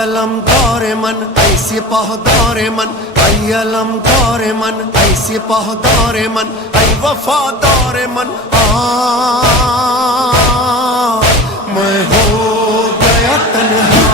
علم دور من ای سپاه دار من، ای علم دور من ای سپاه دار من، ای وفادار من میں ہو گیا تنہا.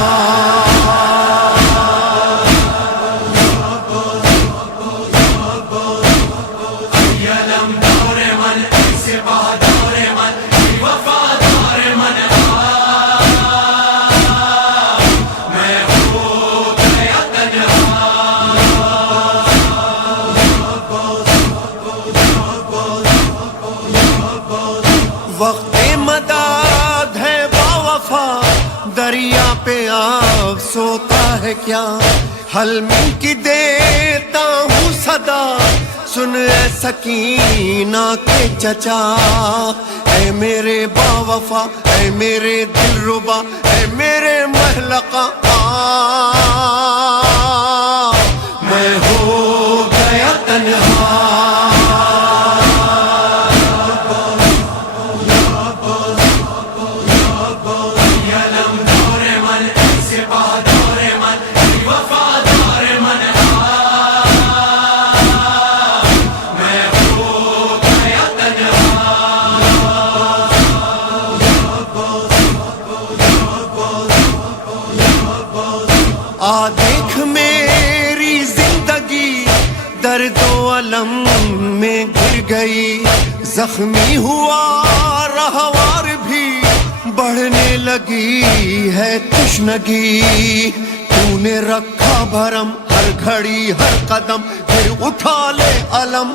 وقت مداد ہے با وفا، دریا پہ آب سوتا ہے کیا، حلمی کی دیتا ہوں صدا، سن اے سکینہ کے چچا. اے میرے با وفا، اے میرے دل ربا، اے میرے محلقہ میں ہو گیا تنہا. دیکھ میری زندگی درد و علم میں گر گئی، زخمی ہوا رہوار بھی بڑھنے لگی ہے تشنگی. تو نے رکھا بھرم ہر گھڑی ہر قدم، پھر اٹھا لے علم